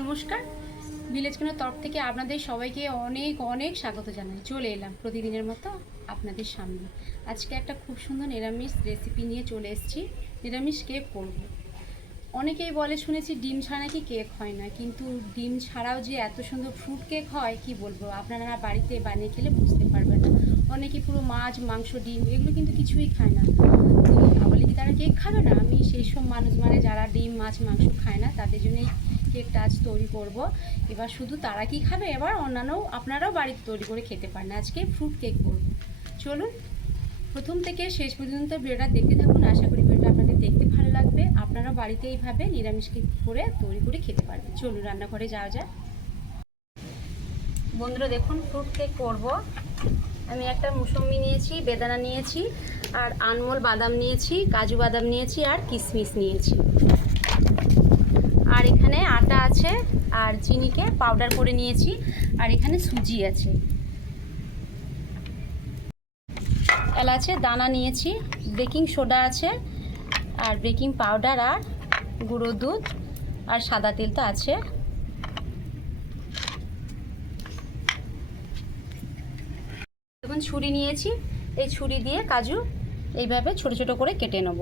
নমস্কার। ভিলেজ কেনার তরফ থেকে আপনাদের সবাইকে অনেক অনেক স্বাগত জানাই। চলে এলাম প্রতিদিনের মতো আপনাদের সামনে। আজকে একটা খুব সুন্দর নিরামিষ রেসিপি নিয়ে চলে এসেছি। নিরামিষ কেক করব। অনেকেই বলে শুনেছি ডিম ছাড়া নাকি কেক হয় না, কিন্তু ডিম ছাড়াও যে এত সুন্দর ফ্রুট কেক হয়, কি বলব? আপনারা বাড়িতে বানিয়ে খেলে বুঝতে পারবেন না। অনেকে পুরো মাছ, মাংস, ডিম এগুলো কিন্তু কিছুই খায় না। বলে কি তারা কেক খাবে না? আমি সেই সব মানুষ মানে যারা ডিম, মাছ, মাংস খায় না, তাদের জন্যই কেকটা আজ তৈরি করব। এবার শুধু তারা কি খাবে? এবার অন্যান্য আপনারাও বাড়িতে তৈরি করে খেতে পারেন। আজকে ফ্রুট কেক করব। চলুন, প্রথম থেকে শেষ পর্যন্ত ভিডিওটা দেখতে থাকুন। আশা করি ভিডিওটা আপনাদের দেখতে ভালো লাগবে। আপনারা বাড়িতে এইভাবে নিরামিষ কেক করে তৈরি করে খেতে পারবেন। চলুন, রান্নাঘরে যাওয়া যায় বন্ধুরা, দেখুন ফ্রুট কেক করব। আমি একটা মুসম্বি নিয়েছি, বেদানা নিয়েছি, আর আনমোল বাদাম নিয়েছি, কাজু বাদাম নিয়েছি, আর কিশমিশ নিয়েছি। আর এখানে আটা আছে আর চিনিকে পাউডার করে নিয়েছি আর এখানে সুজি আছে। এলাচে দানা নিয়েছি বেকিং সোডা আছে আর বেকিং পাউডার আর গুঁড়ো দুধ আর সাদা তেল তো আছে। এখন ছুরি নিয়েছি, এই ছুরি দিয়ে কাজু এইভাবে ছোট ছোট করে কেটে নেব।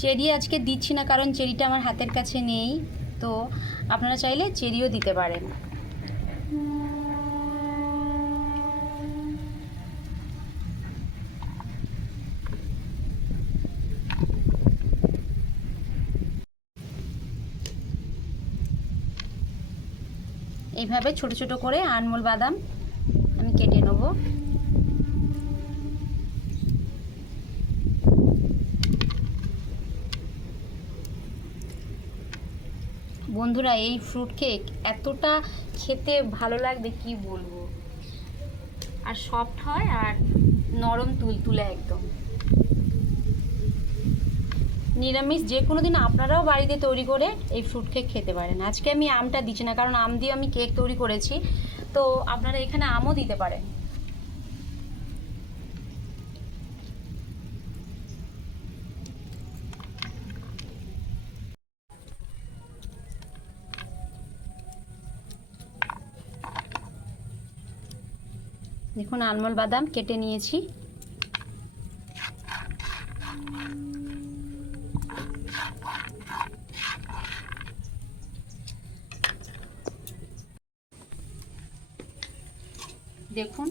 চেরি আজকে দিচ্ছি না, কারণ চেরিটা আমার হাতের কাছে নেই। তো আপনারা চাইলে চেরিও দিতে পারেন। এইভাবে ছোট ছোট করে আনমোল বাদাম আমি কেটে নেব। বন্ধুরা, এই ফ্রুট কেক এতটা খেতে ভালো লাগবে কি বলব? আর সফট হয় আর নরম তুলতুলে একদম। নিরামিষ, যে কোনো দিন আপনারাও বাড়িতে তৈরি করে এই ফ্রুট কেক খেতে পারেন। আজকে আমি আমটা দিচ্ছি না, কারণ আম দিয়ে আমি কেক তৈরি করেছি। তো আপনারা এখানে আমও দিতে পারেন। দেখুন, আলমন্ড বাদাম কেটে নিয়েছি। দেখুন,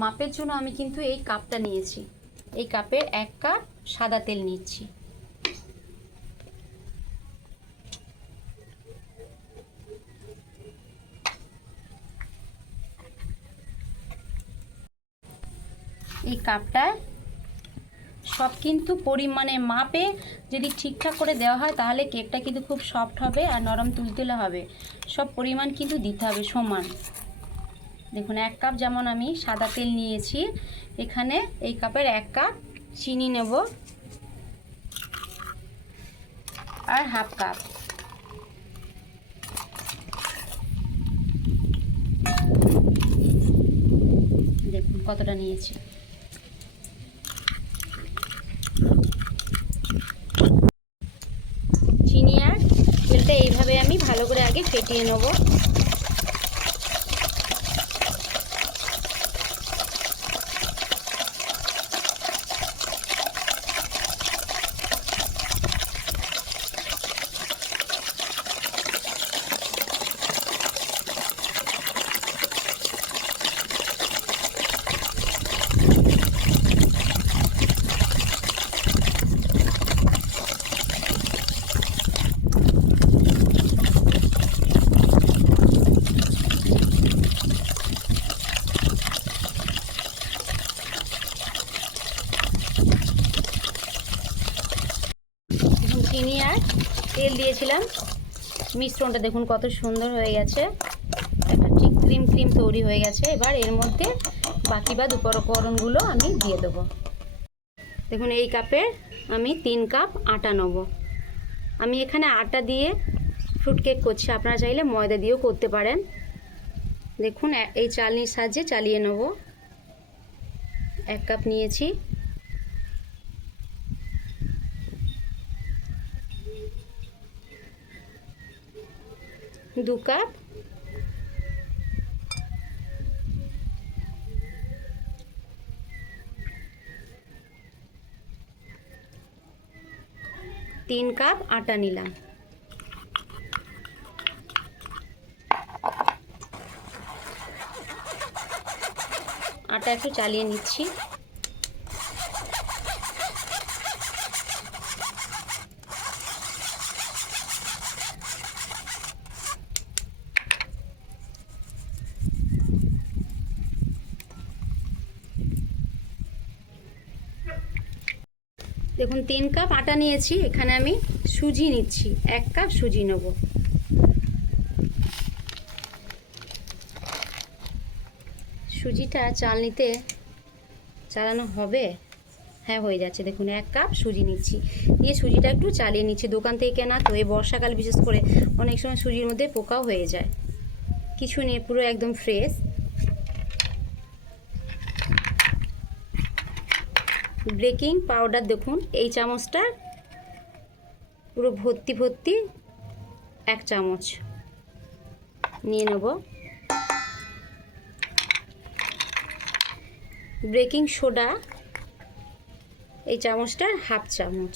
মাপের জন্য আমি কিন্তু এই কাপটা নিয়েছি। এই কাপের এক কাপ সাদা তেল নিচ্ছি। এই কাপটায় সব কিন্তু পরিমাণে মাপে যদি ঠিকঠাক করে দেওয়া হয়, তাহলে কেকটা কিন্তু খুব সফট হবে আর নরম তুলতুলে হবে। সব পরিমাণ কিন্তু দিতে হবে সমান। দেখুন, এক কাপ যেমন আমি সাদা তেল নিয়েছি, এখানে এই কাপের এক কাপ চিনি নেব আর হাফ কাপ। দেখুন কতটা নিয়েছি চিনি আর তেলটা এইভাবে আমি ভালো করে আগে ফেটিয়ে নেব এখন চিনি আর দিয়েছিলাম মিশ্রণটা দেখুন কত সুন্দর হয়ে গেছে। একটা ঠিক ক্রিম ক্রিম তৈরি হয়ে গেছে। এবার এর মধ্যে বাকি বাদ উপকরণগুলো আমি দিয়ে দেবো। দেখুন, এই কাপে আমি তিন কাপ আটা নেব। আমি এখানে আটা দিয়ে ফ্রুট কেক করছি। আপনারা চাইলে ময়দা দিয়েও করতে পারেন। দেখুন এই চালনির সাহায্যে চালিয়ে নেব। এক কাপ নিয়েছি। দু কাপ। তিন কাপ আটা নিলাম। আটা একটু চালিয়ে নিচ্ছি। দেখুন, তিন কাপ আটা নিয়েছি, এখানে আমি সুজি নিচ্ছি, এক কাপ সুজি নেব। সুজিটা চালনিতে চালানো হবে? হ্যাঁ হয়ে যাচ্ছে। দেখুন, এক কাপ সুজি নিচ্ছি। নিয়ে সুজিটা একটু চালিয়ে নিচ্ছি। দোকান থেকে কেনা তো, এই বর্ষাকাল বিশেষ করে অনেক সময় সুজির মধ্যে পোকাও হয়ে যায়। কিছু নিয়ে পুরো একদম ফ্রেশ বেকিং পাউডার দেখুন, এই চামচটা পুরো ভর্তি ভর্তি এক চামচ। নিয়ে নেব। বেকিং সোডা, এই চামচটার হাফ চামচ।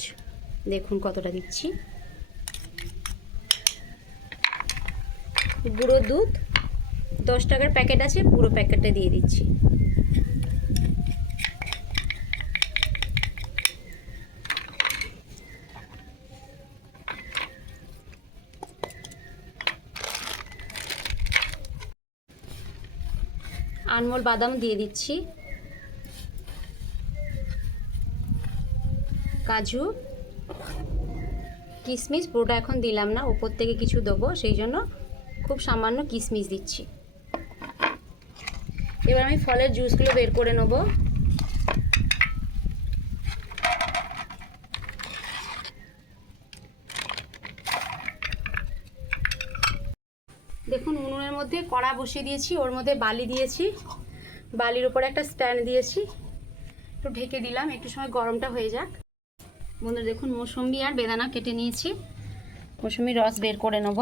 দেখুন কতটা দিচ্ছি। গুঁড়ো দুধ, দশ টাকার প্যাকেট আছে, পুরো প্যাকেটটা দিয়ে দিচ্ছি। আনমোল বাদাম দিয়ে দিচ্ছি। কাজু। কিশমিশ পুরোটা এখন দিলাম না, ওপর থেকে কিছু দেবো, সেই জন্য খুব সামান্য কিশমিশ দিচ্ছি। এবার আমি ফলের জুসগুলো বের করে নেব দেখুন উনুনের মধ্যে কড়া বসিয়ে দিয়েছি, ওর মধ্যে বালি দিয়েছি। বালির উপরে একটা স্ট্যান্ড দিয়েছি। একটু ঢেকে দিলাম, একটু সময় গরমটা হয়ে যাক। বন্ধুরা, দেখুন, মৌসম্বি আর বেদানা কেটে নিয়েছি। মৌসুমি রস বের করে নেব।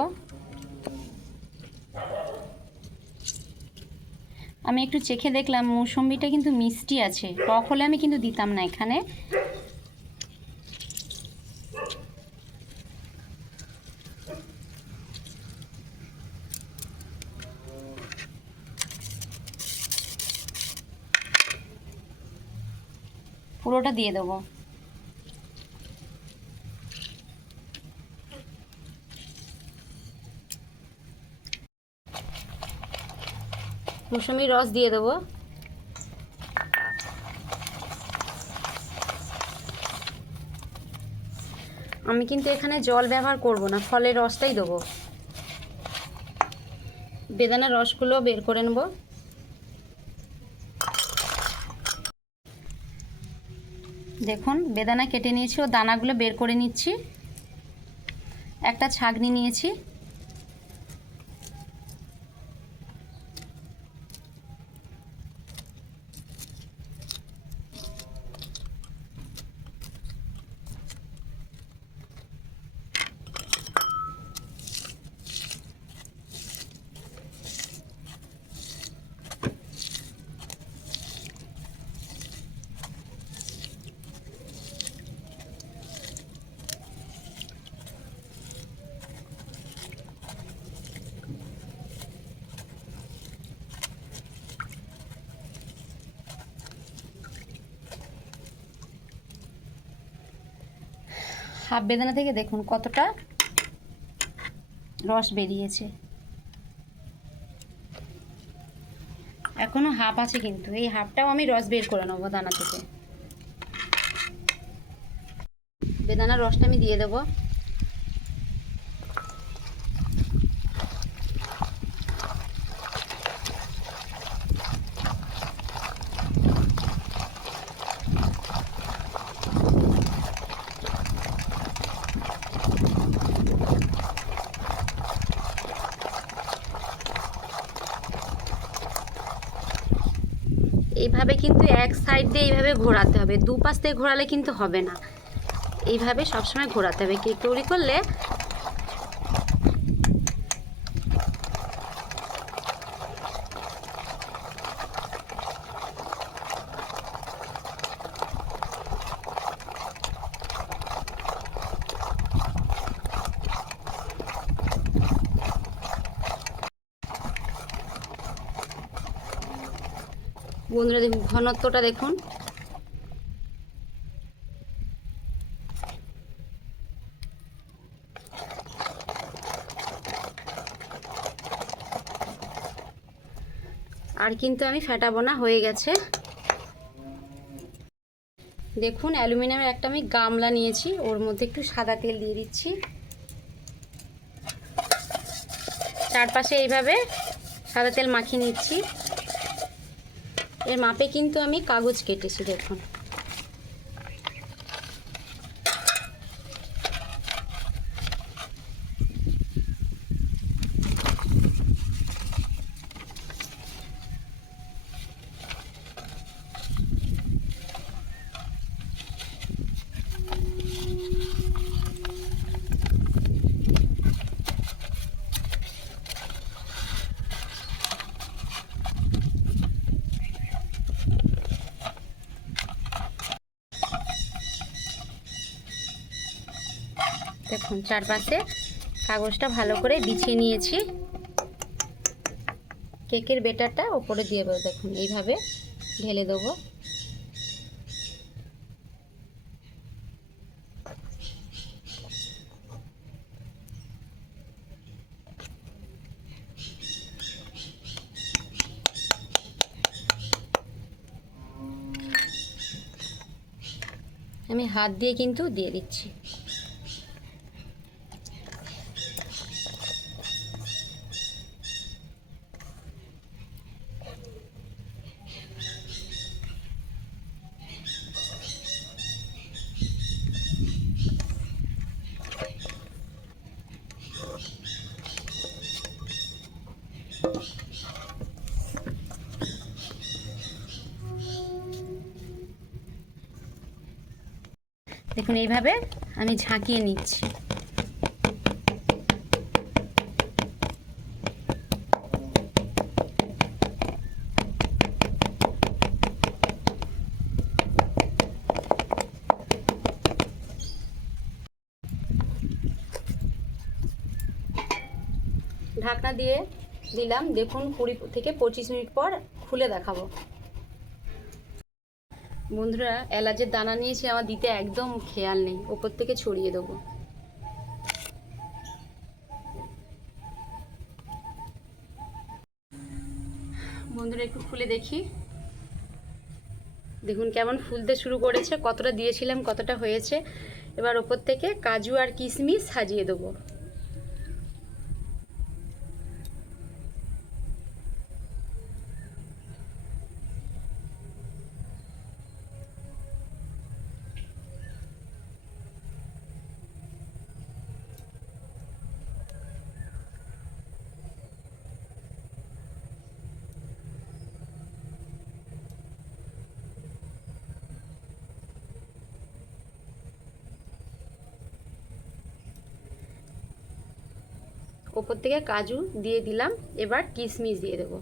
আমি একটু চেখে দেখলাম, মৌসম্বিটা কিন্তু মিষ্টি আছে। টক হলে আমি কিন্তু দিতাম না এখানে। পুরোটা দিয়ে দেবো। মৌসুমি রস দিয়ে দেবো। আমি কিন্তু এখানে জল ব্যবহার করব না, ফলের রসটাই দেবো। বেদানার রসগুলো বের করে নেব। দেখুন বেদানা কেটে নিয়েছি ও দানাগুলো বের করে নিচ্ছি। একটা ছাগনি নিয়েছি। হাফ বেদানা থেকে দেখুন কতটা রস বেরিয়েছে। এখনও হাফ আছে কিন্তু, এই হাফটাও আমি রস বের করে নেব দানা থেকে। বেদানার রসটা আমি দিয়ে দেবো। এইভাবে কিন্তু এক সাইড দিয়ে এইভাবে ঘোরাতে হবে, দুপাশ দিয়ে ঘোরালে কিন্তু হবে না। এইভাবে সবসময় ঘোরাতে হবে। কেক তৈরি করলে বন্ধুরা দেখুন ঘনত্বটা দেখুন। আর কিন্তু আমি ফেটাবো না, হয়ে গেছে। দেখুন, অ্যালুমিনিয়ামের একটা আমি গামলা নিয়েছি, ওর মধ্যে একটু সাদা তেল দিয়ে দিচ্ছি। চারপাশে এইভাবে সাদা তেল মাখিয়ে নিচ্ছি। এর মাপে কিন্তু আমি কাগজ কেটেছি দেখুন। দেখুন চারপাশে কাগজটা ভালো করে বিছিয়ে নিয়েছি। কেকের বেটারটা ওপরে দিয়ে দেবো, দেখুন, এইভাবে ঢেলে দেবো। আমি হাত দিয়ে কিন্তু দিয়ে দিচ্ছি। দেখুন এইভাবে আমি ঝাঁকিয়ে নিচ্ছি। ঢাকনা দিয়ে দিলাম। দেখুন, কুড়ি থেকে পঁচিশ মিনিট পর খুলে দেখাবো। বন্ধুরা, এলাচের দানা নিয়েছি, আমার দিতে একদম খেয়াল নেই। ওপর থেকে ছড়িয়ে দেবো। বন্ধুরা, একটু খুলে দেখি। দেখুন, কেমন ফুলতে শুরু করেছে, কতটা দিয়েছিলাম, কতটা হয়েছে। এবার ওপর থেকে কাজু আর কিশমিশ সাজিয়ে দেবো। ওপর থেকে কাজু দিয়ে দিলাম এবার কিশমিশ দিয়ে দেবো।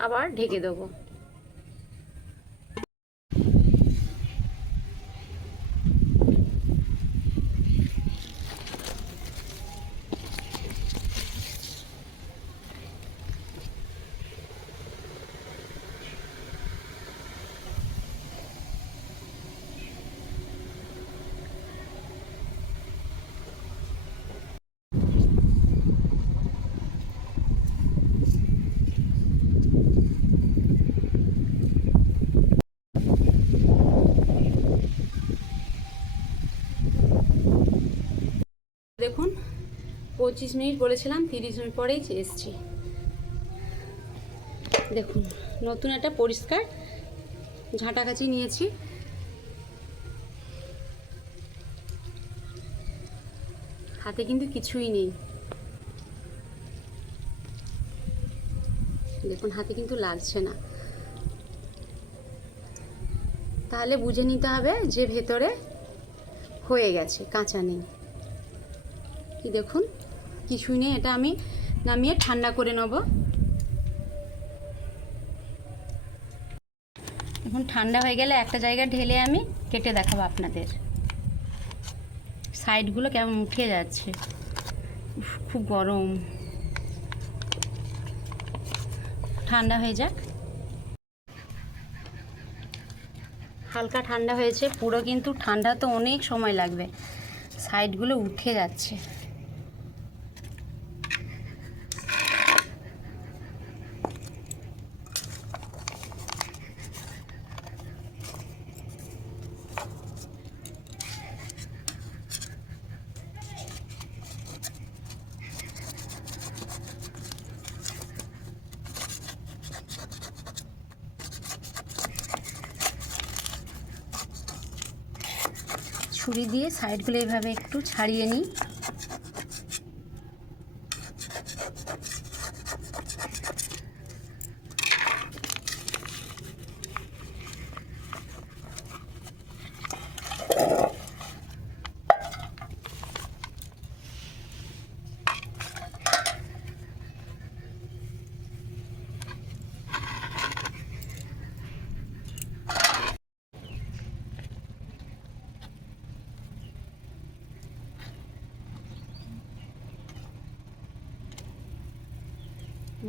আবার ঢেকে দেবো দেখুন পঁচিশ মিনিট বলেছিলাম, তিরিশ মিনিট পরেই এসছি। দেখুন, নতুন একটা পরিষ্কার ঝাঁটাকাচি নিয়েছি। হাতে কিন্তু কিছুই নেই। দেখুন, হাতে কিন্তু লাগছে না। তাহলে বুঝে নিতে হবে যে ভেতরে হয়ে গেছে, কাঁচা নেই। কি দেখুন? কিছুই নেই, এটা আমি নামিয়ে ঠান্ডা করে নেব। এখন ঠান্ডা হয়ে গেলে একটা জায়গায় ঢেলে আমি কেটে দেখাবো আপনাদের। সাইডগুলো কেমন উঠে যাচ্ছে। খুব গরম। ঠান্ডা হয়ে যাক। হালকা ঠান্ডা হয়েছে, পুরো কিন্তু ঠান্ডা তো অনেক সময় লাগবে। সাইডগুলো উঠে যাচ্ছে। ছুরি দিয়ে সাইডগুলো এভাবে একটু ছাড়িয়ে নিই।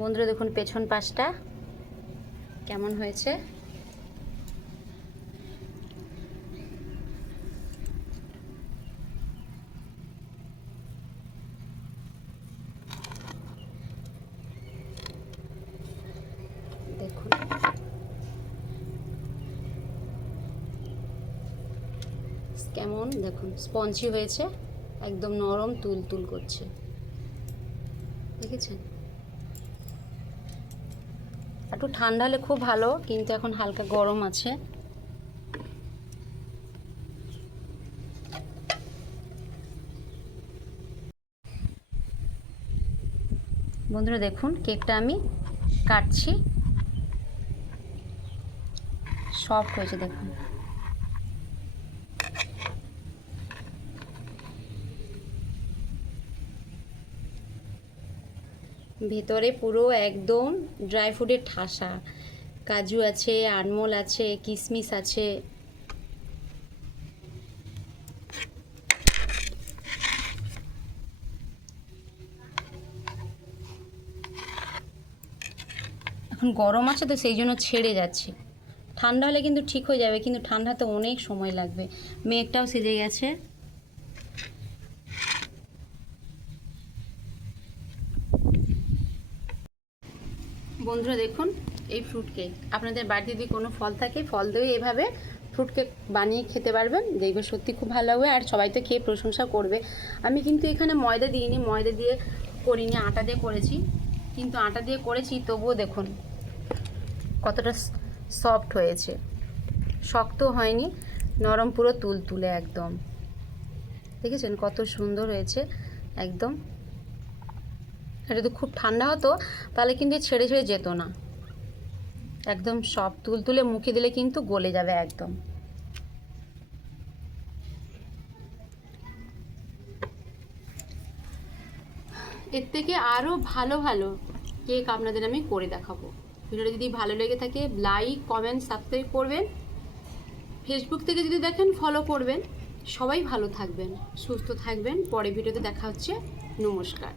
বন্ধুরা, দেখুন পেছন পাশটা কেমন হয়েছে। দেখুন। কেমন, দেখুন, স্পঞ্জি হয়েছে, একদম নরম তুল তুল করছে। দেখেছেন? একটু ঠান্ডা হলে খুব ভালো, কিন্তু এখন হালকা গরম আছে। বন্ধুরা দেখুন, কেকটা আমি কাটছি। সফট হয়েছে দেখুন। ভেতরে পুরো একদম ড্রাই ফ্রুটের ঠাসা। কাজু আছে, আনমোল আছে কিশমিশ আছে। এখন গরম আছে তো সেই জন্য ছেড়ে যাচ্ছে। ঠান্ডা হলে কিন্তু ঠিক হয়ে যাবে, কিন্তু ঠান্ডাতে অনেক সময় লাগবে। মেঘটাও সেজে গেছে। বন্ধুরা দেখুন, এই ফ্রুট কেক আপনাদের বাড়িতে যদি কোনো ফল থাকে, ফল দিয়ে এভাবে ফ্রুট কেক বানিয়ে খেতে পারবেন। দেখবে সত্যি খুব ভালো হবে আর সবাই তো খেয়ে প্রশংসা করবে। আমি কিন্তু এখানে ময়দা দিইনি, ময়দা দিয়ে করিনি, আটা দিয়ে করেছি। কিন্তু আটা দিয়ে করেছি, তবুও দেখুন, কতটা সফট হয়েছে। শক্ত হয়নি, নরম পুরো তুল তুলে একদম। দেখেছেন কত সুন্দর হয়েছে, একদম। যদি খুব ঠান্ডা হতো, তাহলে কিন্তু ছেড়ে ছেড়ে যেত না। একদম সব তুল তুলে মুখে দিলে কিন্তু গলে যাবে একদম। এর থেকে আরও ভালো ভালো কেক আপনাদের আমি করে দেখাবো। ভিডিওটা যদি ভালো লেগে থাকে লাইক কমেন্ট সাবস্ক্রাইব করবেন। ফেসবুক থেকে যদি দেখেন ফলো করবেন। সবাই ভালো থাকবেন, সুস্থ থাকবেন। পরে ভিডিওতে দেখা হচ্ছে। নমস্কার।